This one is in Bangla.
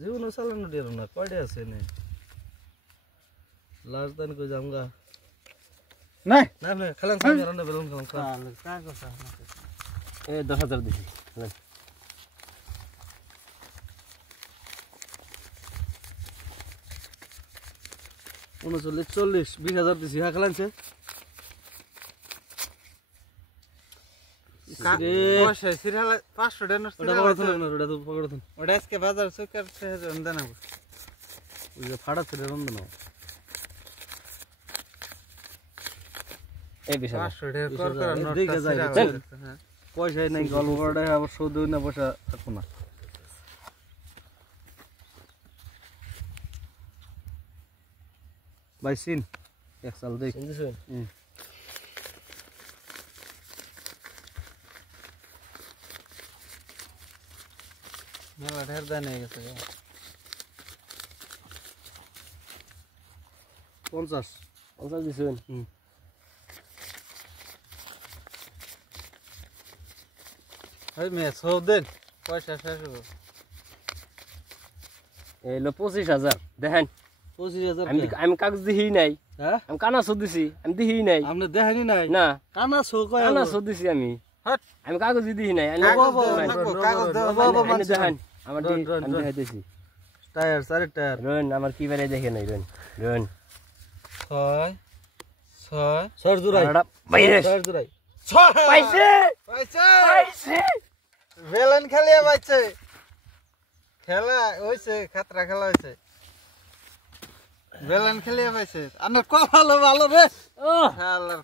জীবনও চালানো দিল না কয়টা আছে নে লাস্ট দান কই জামগা না না না খেলাম খাই রান্না বেলুন খেলাম খা কা কথা এ 10000 দিছি 39 40 20000 দিছি হ্যাঁ খেলানছে পয়সা সিরিয়াল 500 টাকা ওটা পকড় থন না ওটা তো পকড় থন ওটা আজকে বাজার সুকার সে রমদান ওই যে ফাড়া ছিল রন্ধন এই বিষয় 500 টাকা কর কর নোট দিকে যায় হ্যাঁ পয়সা নাই গল্প করে আবার সৌদ না পয়সা থাকবো না ভাই সিন এক সাল দেখ মেলা ঢের দান হয়ে গেছে 50 দিছেন ওই মে সব দেন পয়সা শেষ হবে এই লো 25000 দেখেন 25000 আমি কাগজ দিই নাই হ্যাঁ আমি কানা সদ দিছি আমি দিই নাই আপনি দেখেনি নাই না কানা শো কয় কানা সদ দিছি আমি হট আমি কাগজ দিই নাই আমি কাগজ দাও আমি দেখেন আমার আমি দেখাইতেছি টায়ার সারে টায়ার রন আমার কি বেরে দেখে নাই রন রন 6 সর জুরাই বাইরে সর জুরাই পাইছে পয়সা পাইছে বেলন খেলিয়ে বাইছে খেলা হইছে খাতরা খেলা হইছে বেলন খেলিয়ে বাইছে আনার কপাল ভালো রে ও খেলার